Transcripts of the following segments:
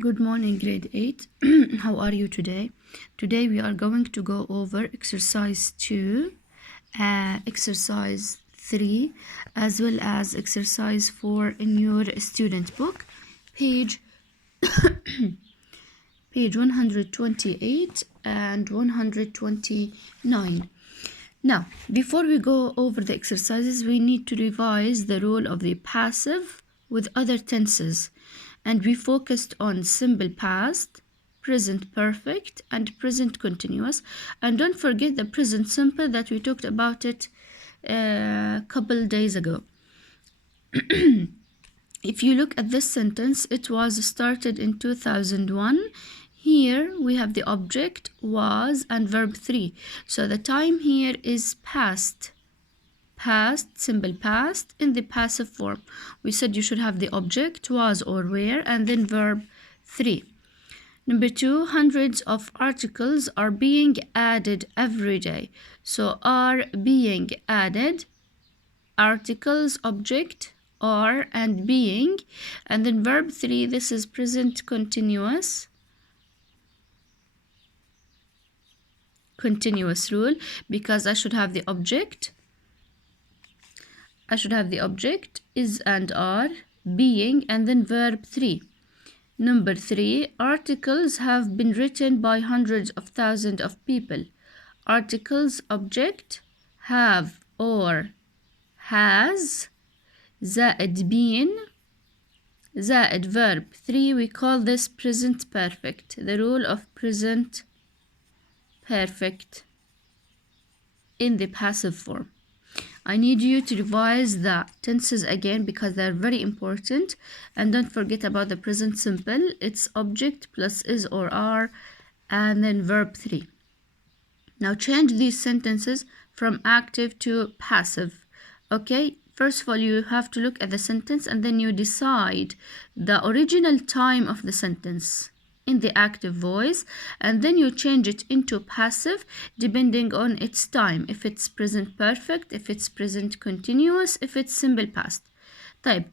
Good morning, grade 8. How are you today? Today we are going to go over exercise 2, exercise 3, as well as exercise 4 in your student book, page 128 and 129. Now, before we go over the exercises, we need to revise the role of the passive with other tenses. And we focused on simple past, present perfect, and present continuous. And don't forget the present simple that we talked about it a couple days ago. If you look at this sentence, it was started in 2001. Here we have the object, was, and verb 3. So the time here is past. Past, simple past, in the passive form. We said you should have the object, was or were, and then verb 3. Number 2, hundreds of articles are being added every day. So are being added, articles, object, are, and being. And then verb 3, this is present continuous. Continuous rule, because I should have the object. I should have the object, is and are, being, and then verb 3. Number 3, articles have been written by hundreds of thousands of people. Articles, object, have or has, زائد been, زائد verb 3. We call this present perfect, the rule of present perfect in the passive form. I need you to revise the tenses again because they're very important, and don't forget about the present simple. It's object plus is or are, and then verb 3. Now change these sentences from active to passive. Okay, first of all you have to look at the sentence and then you decide the original time of the sentence in the active voice, and then you change it into passive depending on its time, if it's present perfect, if it's present continuous, if it's simple past. طيب,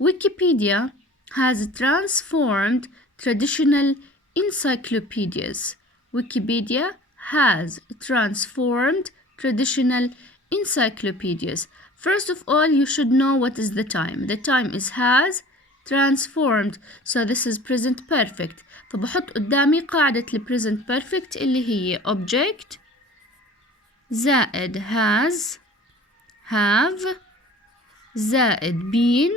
Wikipedia has transformed traditional encyclopedias. Wikipedia has transformed traditional encyclopedias. First of all, you should know what is the time. The time is has transformed, so this is present perfect. فبحط قدامي قاعدة ال present perfect اللي هي object زائد has, have, زائد been,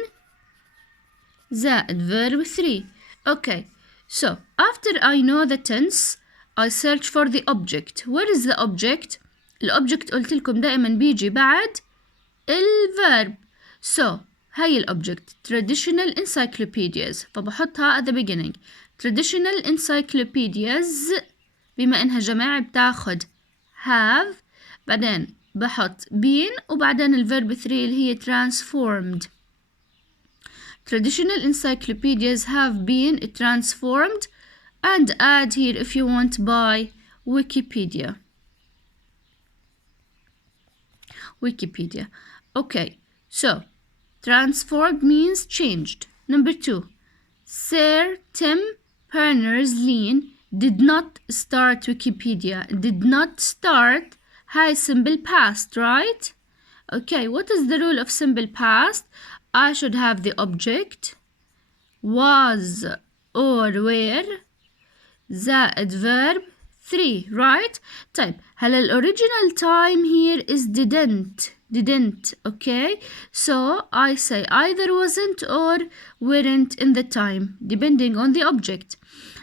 زائد verb 3. Okay, so after I know the tense, I search for the object. Where is the object? الobject قلت لكم دائما بيجي بعد الverb. So هاي الobject traditional encyclopedias، فبحطها at the beginning. traditional encyclopedias بما إنها جماعة بتاخد have، بعدين بحط been، وبعدين الverb 3 اللي هي transformed. traditional encyclopedias have been transformed, and add here if you want by Wikipedia. Wikipedia. Okay, so transformed means changed. Number 2, Sir Tim Berners-Lee did not start Wikipedia. Did not start, high simple past, right? Okay, what is the rule of simple past? I should have the object, was or were, زائد verb 3, right? طيب, هلا الoriginal time here is didn't, okay? So I say either wasn't or weren't in the time, depending on the object.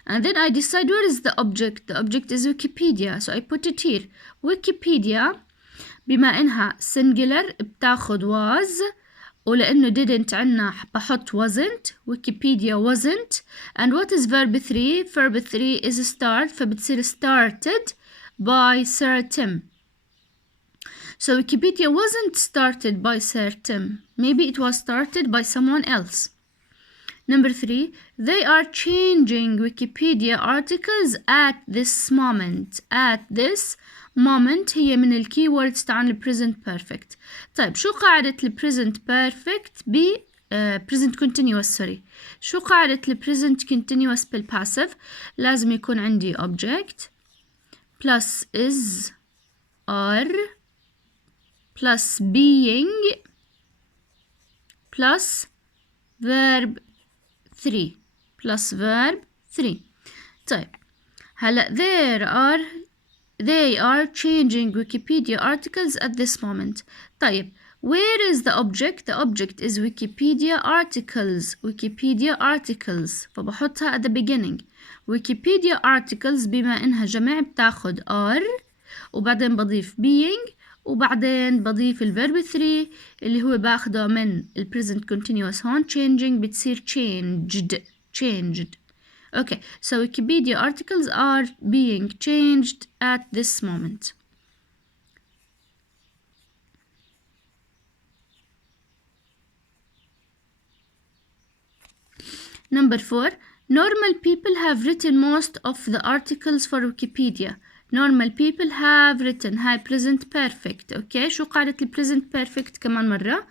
And then I decide where is the object. The object is Wikipedia, so I put it here. Wikipedia بما إنها singular بتاخد was، ولأنه didn't عنا بحط wasn't. Wikipedia wasn't. And what is verb 3? Verb 3 is start، فبتصير started by Sir Tim. So Wikipedia wasn't started by Sir Tim. Maybe it was started by someone else. Number 3, they are changing Wikipedia articles at this moment. At this moment هي من الكيوردز تاعن present perfect. طيب شو قاعدة present perfect present continuous sorry. شو قاعدة ال present continuous بالpassive؟ لازم يكون عندي object plus is are plus being plus verb 3 plus verb 3. طيب هلا they are changing Wikipedia articles at this moment. طيب where is the object? The object is Wikipedia articles. Wikipedia articles فبحطها at the beginning. Wikipedia articles بما إنها جمع بتاخد are وبعدين بضيف being وبعدين بضيف الverb 3 اللي هو باخده من ال present continuous هون changing بتصير changed. Okay, so Wikipedia articles are being changed at this moment. Number 4. Normal people have written most of the articles for Wikipedia. Normal people have written. هاي present perfect. Okay, شو قاعدة ال present perfect كمان مرة؟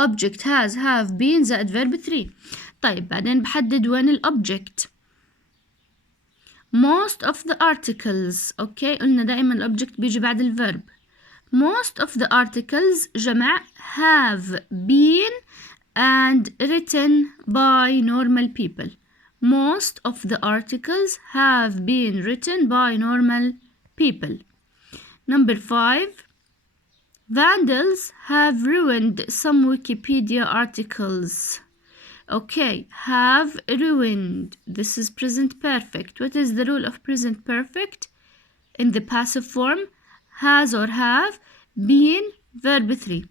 Object has, have, been زائد verb 3. طيب بعدين بحدد وين ال object. Most of the articles. Okay, قلنا دائما ال object بيجي بعد ال verb. Most of the articles جمع have been and written by normal people. Most of the articles have been written by normal people. Number 5. Vandals have ruined some Wikipedia articles. Okay, have ruined. This is present perfect. What is the rule of present perfect? In the passive form, has or have, been, verb 3.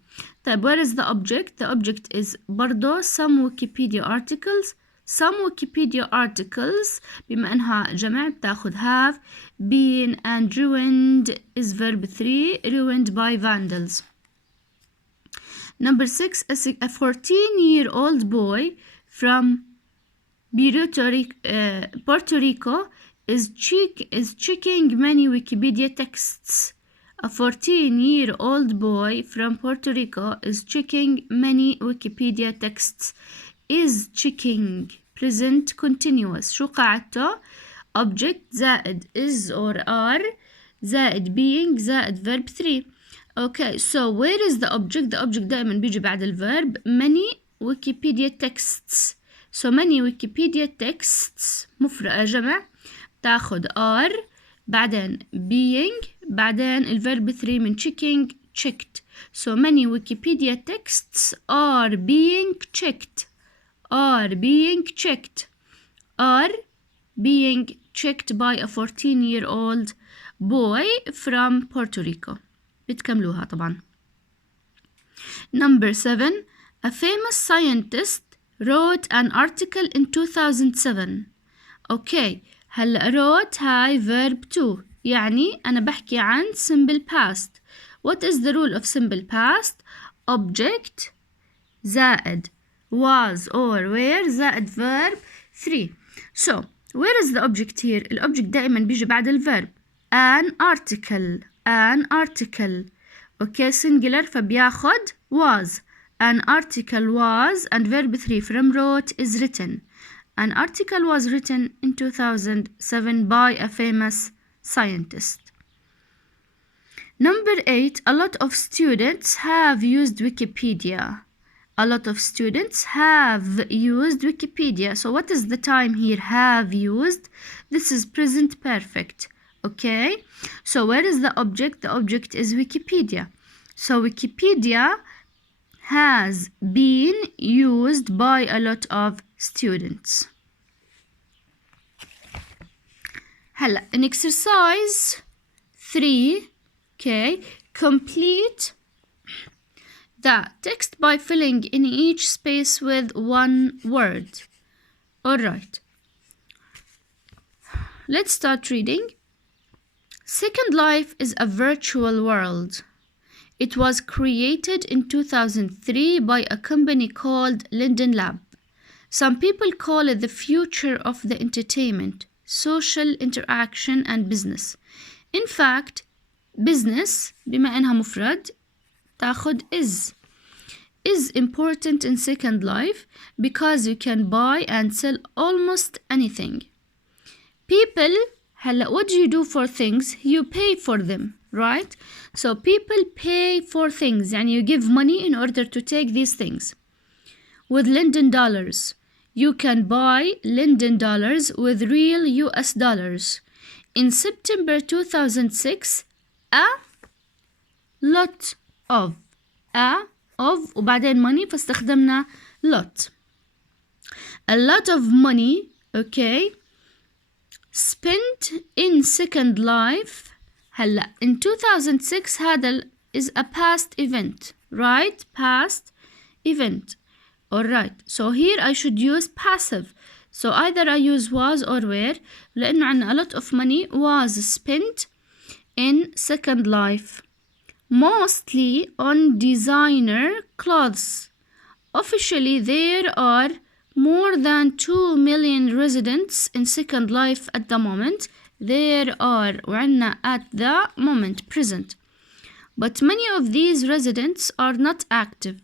طيب where is the object? The object is برضو some Wikipedia articles. Some Wikipedia articles بما إنها جمع بتاخد have, been and ruined is verb 3, ruined by vandals. Number 6, a 14-year-old boy from Puerto Rico is checking many Wikipedia texts. A 14-year-old boy from Puerto Rico is checking many Wikipedia texts. Is checking present continuous. شو قاعدته؟ object زائد is or are زائد being زائد verb 3. Okay, so where is the object? The object دائما بيجي بعد الverb many Wikipedia texts. So many Wikipedia texts مفرقة جمع تاخد are بعدين being بعدين الverb 3 من checking checked. So many Wikipedia texts are being checked. Are being checked by a 14-year-old boy from Puerto Rico. بتكملوها طبعا. Number 7. A famous scientist wrote an article in 2007. Okay, هلا wrote هاي verb 2 يعني أنا بحكي عن simple past. What is the rule of simple past? Object زائد was or were زائد verb 3. So where is the object here? الobject دائما بيجي بعد الverb. An article. Okay, singular فبياخد was. An article was and verb 3 from wrote is written. An article was written in 2007 by a famous scientist. Number 8. A lot of students have used Wikipedia. A lot of students have used Wikipedia. So what is the time here? Have used. This is present perfect. Okay. So where is the object? The object is Wikipedia. So Wikipedia has been used by a lot of students. هلا in exercise 3, okay, complete the text by filling in each space with one word. Alright, let's start reading. Second Life is a virtual world. It was created in 2003 by a company called Linden Lab. Some people call it the future of the entertainment, social interaction and business. In fact, business بما إنها مفرد تاخد is. is important in Second Life because you can buy and sell almost anything. People, what do you do for things? You pay for them, right? So people pay for things, and you give money in order to take these things. With Linden dollars, you can buy Linden dollars with real US dollars. In September 2006, a lot of وبعدين money فاستخدمنا lot. A lot of money, okay, spent in Second Life. هلا in 2006 هذا is a past event, right? Past event. Alright, so here I should use passive. So either I use was or were, لأنه عنا a lot of money was spent in Second Life, mostly on designer clothes. Officially, there are more than 2 million residents in Second Life at the moment. There are وعنا at the moment, present. But many of these residents are not active.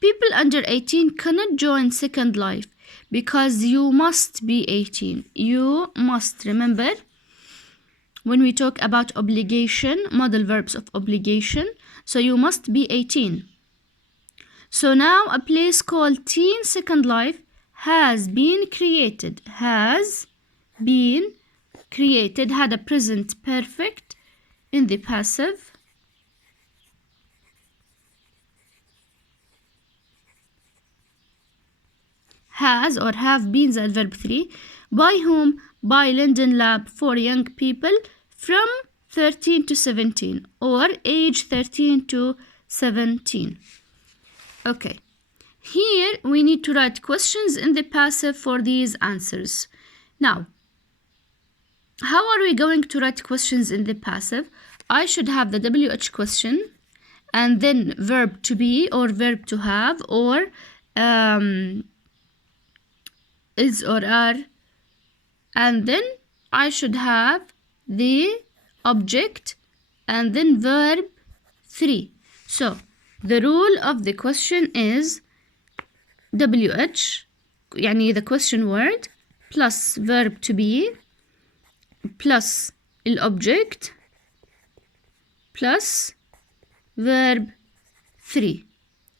People under 18 cannot join Second Life because you must be 18. You must, remember, when we talk about obligation, modal verbs of obligation, so you must be 18. So now a place called Teen Second Life has been created. Has been created, had a present perfect in the passive. Has or have been the adverb 3. By whom? By Linden Lab for young people from 13 to 17 or age 13 to 17. Okay. Here we need to write questions in the passive for these answers. Now, how are we going to write questions in the passive? I should have the WH question and then verb to be or verb to have or is or are, and then I should have the object and then verb 3. So the rule of the question is WH, يعني the question word, plus verb to be, plus الobject, plus verb 3.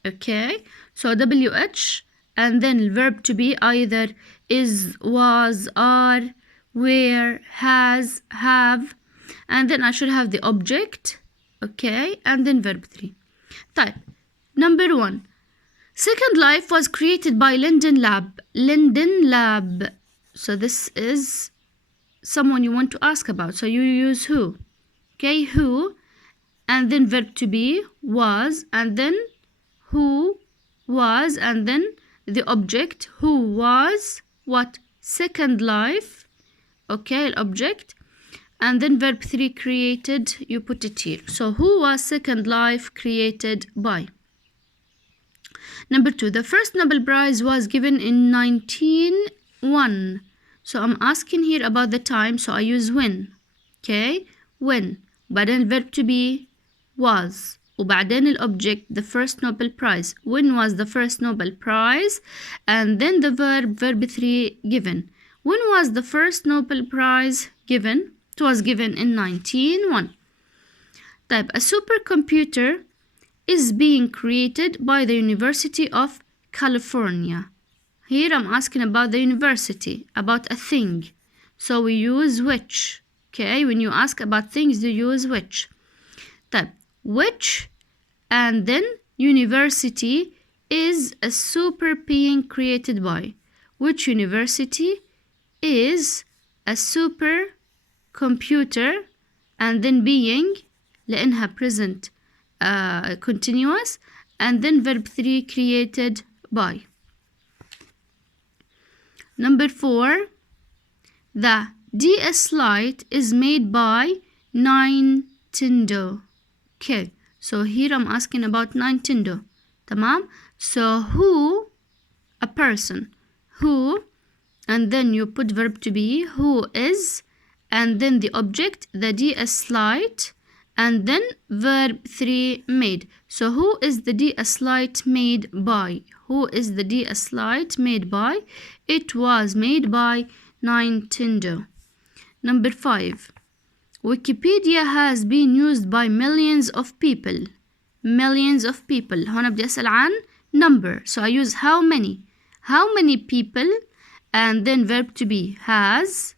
Okay, so WH and then verb to be either is, was, are, were, has, have, and then I should have the object, okay, and then verb 3. Type. Number 1. Second Life was created by Linden Lab. Linden Lab. So this is someone you want to ask about. So you use who. Okay, who, and then verb to be, was, and then who was, and then the object, who was, what? Second Life, okay, object, and then verb 3 created, you put it here. So who was Second Life created by? Number 2, the first Nobel Prize was given in 1901. So I'm asking here about the time, so I use when, okay, when, but then verb to be, was, وبعدين الobject, the first Nobel Prize. When was the first Nobel Prize? And then the verb 3 given. When was the first Nobel Prize given? It was given in 1901. Type. A supercomputer is being created by the University of California. Here I'm asking about the university, about a thing. So we use which. Okay, when you ask about things, you use which. Type. Which, and then university is a super being created by. Which university is a super computer, and then being لأنها present continuous, and then verb 3 created by. Number 4, the DS Lite is made by Nintendo. Okay, so here I'm asking about Nintendo. تمام? So who, a person, who, and then you put verb to be, who is, and then the object, the DS Lite, and then verb 3 made. So who is the D a slight made by? Who is the D a slight made by? It was made by Nintendo. Number 5. Wikipedia has been used by millions of people. Millions of people. هنا بدي أسأل عن number. So I use how many. How many people, and then verb to be has,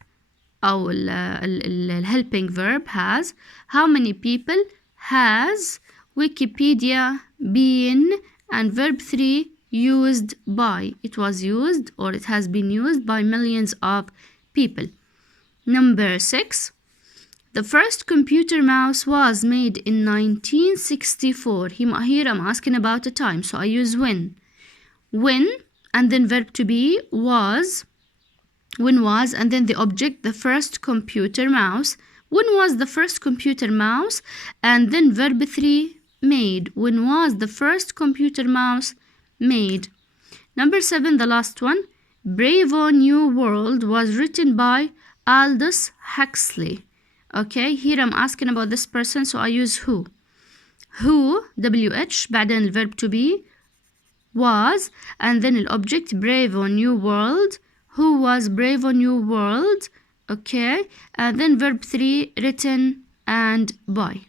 أو ال helping verb has. How many people has Wikipedia been, and verb 3 used by. It was used, or it has been used by millions of people. Number 6. The first computer mouse was made in 1964. Here I'm asking about a time, so I use when. When, and then verb to be was. When was, and then the object, the first computer mouse. When was the first computer mouse, and then verb 3 made. When was the first computer mouse made? Number 7, the last one. Brave New World was written by Aldous Huxley. Okay, here I'm asking about this person, so I use who. Who, WH, بعدين الverb to be was, and then the object Brave New World. Who was Brave New World? Okay, and then verb 3 written and by.